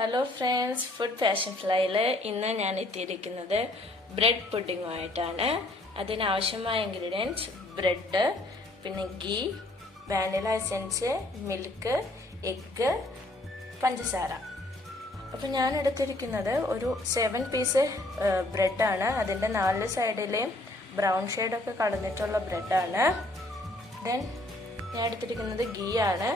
Hello friends, food fashion ഫ്ലൈയിൽ ഇന്ന് ഞാൻ എത്തിയിരിക്കുന്നത് ബ്രെഡ് പുഡിങ്ങുമായിട്ടാണ്. അതിനാവശ്യമായ ഇൻഗ്രീഡിയൻസ് ബ്രെഡ്, പിന്നെ ghee, vanilla essence, milk, egg, പഞ്ചസാര. അപ്പോൾ ഞാൻ എടുത്തിരിക്കുന്നത് ഒരു 7 പീസ് ബ്രെഡാണ്. അതിൻ്റെ 4 സൈഡിലെയും ബ്രൗൺ ഷെയ്ഡൊക്കെ കളഞ്ഞിട്ടുള്ള ബ്രെഡാണ്. ദെൻ ഞാൻ എടുത്തിരിക്കുന്നത് ഗീ ആണ്.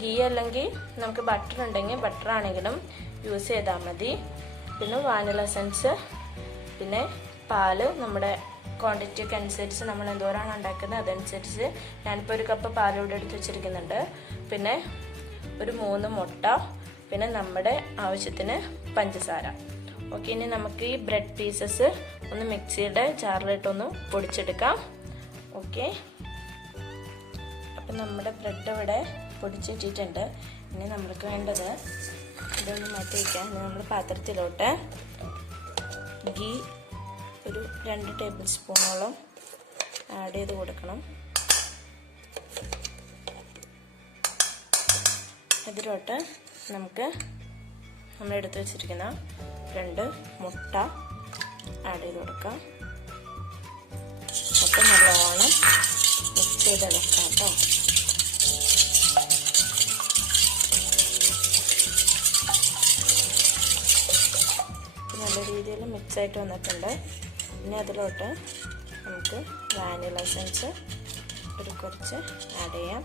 ഗീ അല്ലെങ്കിൽ നമുക്ക് ബട്ടർ ഉണ്ടെങ്കിൽ ബട്ടർ ആണെങ്കിലും യൂസ് ചെയ്താൽ മതി. പിന്നെ വാനില എസൻസ്, പിന്നെ പാല് നമ്മുടെ ക്വാണ്ടിറ്റിക്ക് അനുസരിച്ച് നമ്മൾ എന്തോരാണ് ഉണ്ടാക്കുന്നത് അതനുസരിച്ച് ഞാനിപ്പോൾ ഒരു കപ്പ് പാലൂടെ എടുത്ത് വെച്ചിരിക്കുന്നുണ്ട്. പിന്നെ ഒരു 3 മുട്ട, പിന്നെ നമ്മുടെ ആവശ്യത്തിന് പഞ്ചസാര. ഓക്കെ, ഇനി നമുക്ക് ഈ ബ്രെഡ് പീസസ് ഒന്ന് മിക്സിയുടെ ജാറിലിട്ടൊന്ന് പൊടിച്ചെടുക്കാം. ഓക്കെ, അപ്പം നമ്മുടെ ബ്രെഡ് ഇവിടെ പൊടിച്ചിട്ടിട്ടുണ്ട്. ഇനി നമ്മൾക്ക് വേണ്ടത് ഇതൊന്ന് മാറ്റി വയ്ക്കാം. നമ്മൾ പാത്രത്തിലോട്ട് ഗീ ഒരു 2 ടേബിൾ സ്പൂണോളം ആഡ് ചെയ്ത് കൊടുക്കണം. ഇതിലോട്ട് നമുക്ക് നമ്മൾ എടുത്ത് വെച്ചിരിക്കുന്ന 2 മുട്ട ആഡ് ചെയ്ത് കൊടുക്കാം. അപ്പം നല്ലോണം മിക്സ് ചെയ്ത് ഇളക്കാം കേട്ടോ. നല്ല രീതിയിൽ മിക്സ് ആയിട്ട് വന്നിട്ടുണ്ട്. ഇനി അതിലോട്ട് നമുക്ക് വാനില എസൻസ് കുറച്ച് ആഡ് ചെയ്യാം.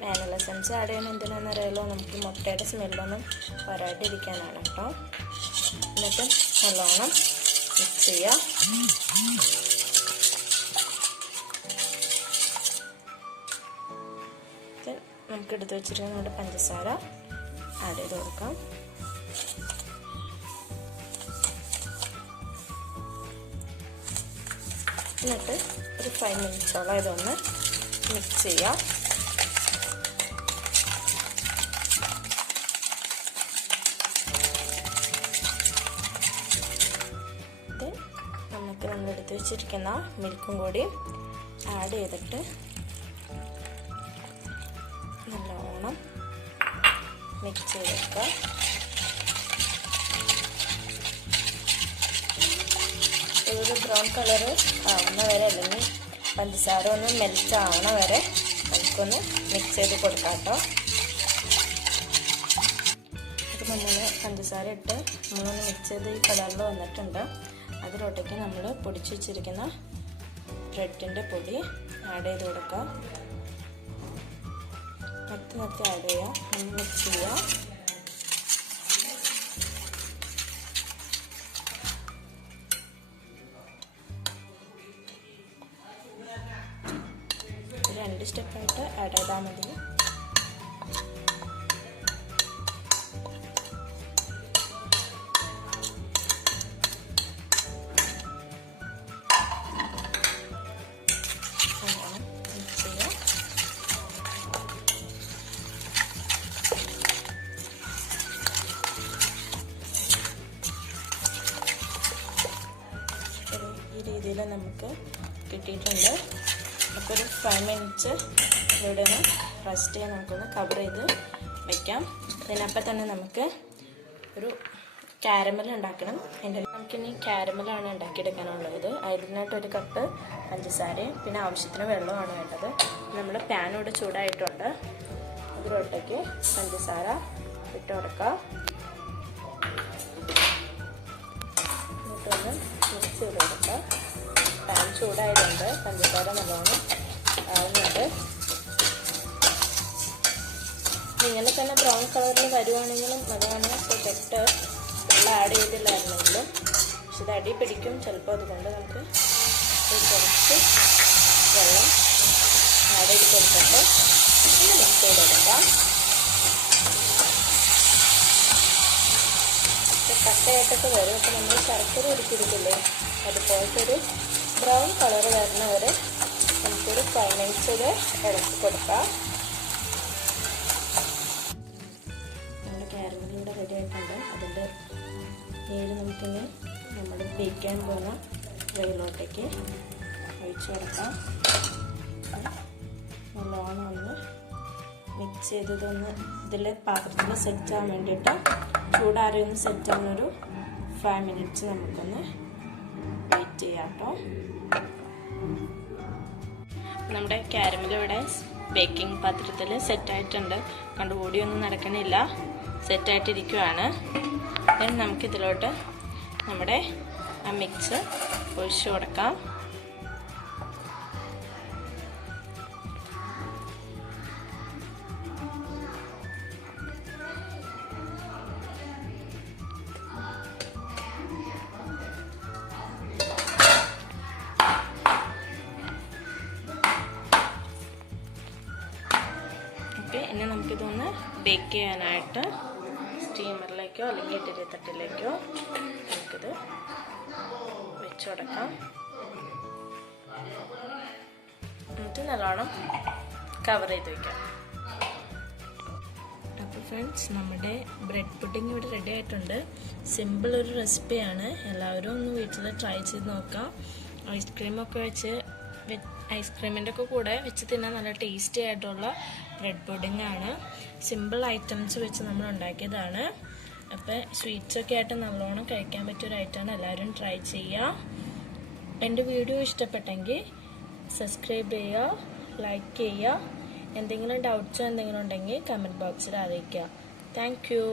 വാനില എസൻസ് ആഡ് ചെയ്യുന്നത് എന്തിനാണെന്നറിയാലോ, നമുക്ക് മുട്ടയുടെ സ്മെല്ലൊന്നും വരാതിരിക്കാനാണ് കേട്ടോ. എന്നിട്ട് നല്ലോണം മിക്സ് ചെയ്യാം. നമുക്ക് എടുത്ത് വെച്ചിരിക്കുന്ന നമ്മുടെ പഞ്ചസാര ആഡ് ചെയ്ത് കൊടുക്കാം. എന്നിട്ട് ഒരു 5 മിനിറ്റ്സോളം ഇതൊന്ന് മിക്സ് ചെയ്യാം. ഇത് നമുക്ക് നമ്മളെടുത്ത് വെച്ചിരിക്കുന്ന മിൽക്കും കൂടി ആഡ് ചെയ്തിട്ട് നല്ലോണം മിക്സ് ചെയ്തെടുക്കുക. ഇതൊരു ബ്രൗൺ കളർ ആവുന്ന വരെ, അല്ലെങ്കിൽ പഞ്ചസാര ഒന്ന് മെൽറ്റ് ആവണ വരെ നമുക്കൊന്ന് മിക്സ് ചെയ്ത് കൊടുക്കാം കേട്ടോ. ഇത് നമ്മൾ പഞ്ചസാര ഇട്ട് നമ്മളൊന്ന് മിക്സ് ചെയ്ത് ഈ കളറിൽ വന്നിട്ടുണ്ട്. അതിലോട്ടേക്ക് നമ്മൾ പൊടിച്ച് വെച്ചിരിക്കുന്ന ബ്രെഡിൻ്റെ പൊടി ആഡ് ചെയ്ത് കൊടുക്കുക. നിർത്തി ആഡ് ചെയ്യുക, മിക്സ് ചെയ്യുക. രണ്ട് സ്റ്റെപ്പായിട്ട് ആഡ് ചെയ്താൽ മതി. ഈ രീതിയിൽ നമുക്ക് കിട്ടിയിട്ടുണ്ട്. അപ്പോൾ ഒരു 5 മിനിറ്റ്സ് ഇവിടെ നിന്ന് റെസ്റ്റ് ചെയ്യാൻ നമുക്കൊന്ന് കവർ ചെയ്ത് വയ്ക്കാം. അതിനപ്പം തന്നെ നമുക്ക് ഒരു കാരമൽ ഉണ്ടാക്കണം. നമുക്കിനി കാരമലാണ് ഉണ്ടാക്കിയെടുക്കാനുള്ളത്. അതിനായിട്ട് 1 കപ്പ് പഞ്ചസാരയും പിന്നെ ആവശ്യത്തിന് വെള്ളമാണ് വേണ്ടത്. നമ്മൾ പാൻ ഇവിടെ ചൂടായിട്ടുണ്ട്. അതിലോട്ടേക്ക് പഞ്ചസാര ഇട്ട് കൊടുക്കാം. എന്നിട്ടൊന്ന് മിക്സ് ചെയ്ത് കൊടുക്കുക. പാൻ ചൂടായതുകൊണ്ട് പഞ്ചസാര നല്ലോണം ആവുന്നുണ്ട്. ഇങ്ങനെ തന്നെ ബ്രൗൺ കളറിൽ വരുവാണെങ്കിലും അതാണ് ബെറ്റർ. വെള്ളം ആഡ് ചെയ്തില്ലായിരുന്നെങ്കിലും, പക്ഷെ ഇത് അടി പിടിക്കും ചിലപ്പോൾ. അതുകൊണ്ട് നമുക്ക് കുറച്ച് വെള്ളം ആഡ് ചെയ്ത് കൊടുത്തിട്ട് മിക്സ് ചെയ്തെടുക്കാം. കട്ടയായിട്ടൊക്കെ വരും. അപ്പോൾ നമ്മൾ ശർക്കര ഉരുക്കിയിരിക്കില്ലേ, അതുപോലത്തൊരു ബ്രൗൺ കളർ വരുന്ന വരെ നമുക്കൊരു 5 മിനിറ്റ്സ് ഇളക്കി കൊടുക്കാം. നമ്മുടെ കാരമലിവിടെ റെഡി ആയിട്ടുണ്ട്. അതിൻ്റെ നീര് നമുക്കിനി നമ്മൾ ബേക്ക് ചെയ്യാൻ പോകുന്ന വെള്ളത്തിലേക്ക് ഒഴിച്ചു കൊടുക്കാം. നല്ലോണം ഒന്ന് മിക്സ് ചെയ്തതൊന്ന് ഇതിൽ പാത്രത്തിൽ സെറ്റ് ആവാൻ വേണ്ടിയിട്ട് ചൂടാറിയൊന്ന് സെറ്റ് ആവുന്നൊരു 5 മിനിറ്റ്സ് നമുക്കൊന്ന് വെയിറ്റ് ചെയ്യാം കേട്ടോ. നമ്മുടെ കാരമൽ ഇവിടെ ബേക്കിംഗ് പാത്രത്തിൽ സെറ്റായിട്ടുണ്ട്. കണ്ടു പൊടിയൊന്നും നടക്കണില്ല, സെറ്റായിട്ടിരിക്കുവാണ്. ദെൻ നമുക്കിതിലോട്ട് നമ്മുടെ ആ മിക്സ് ഒഴിച്ചു കൊടുക്കാം. ഇനി നമുക്കിതൊന്ന് ബേക്ക് ചെയ്യാനായിട്ട് സ്റ്റീമറിലേക്കോ അല്ലെങ്കിൽ ഇഡ്ഡലി തട്ടിലേക്കോ നമുക്കിത് വെച്ച് കൊടുക്കാം. എന്നിട്ട് നല്ലോണം കവർ ചെയ്ത് വയ്ക്കാം. അപ്പോൾ ഫ്രണ്ട്സ്, നമ്മുടെ ബ്രെഡ് പുഡിംഗ് ഇവിടെ റെഡി ആയിട്ടുണ്ട്. സിമ്പിൾ ഒരു റെസിപ്പിയാണ്, എല്ലാവരും ഒന്ന് വീട്ടിൽ ട്രൈ ചെയ്ത് നോക്കാം. ഐസ്ക്രീമൊക്കെ വെച്ച് ഐസ്ക്രീമിൻ്റെ ഒക്കെ കൂടെ വെച്ച് തിന്നാൻ നല്ല ടേസ്റ്റി ആയിട്ടുള്ള ബ്രെഡ് പുഡിംഗ് ആണ്. സിമ്പിൾ ഐറ്റംസ് വെച്ച് നമ്മൾ ഉണ്ടാക്കിയതാണ്. അപ്പോൾ സ്വീറ്റ്സൊക്കെ ആയിട്ട് നല്ലോണം കഴിക്കാൻ പറ്റിയൊരു ഐറ്റമാണ്. എല്ലാവരും ട്രൈ ചെയ്യുക. എൻ്റെ വീഡിയോ ഇഷ്ടപ്പെട്ടെങ്കിൽ സബ്സ്ക്രൈബ് ചെയ്യുക, ലൈക്ക് ചെയ്യുക. എന്തെങ്കിലും ഡൗട്ട്സോ എന്തെങ്കിലും ഉണ്ടെങ്കിൽ കമൻറ്റ് ബോക്സിൽ അറിയിക്കുക. Thank you.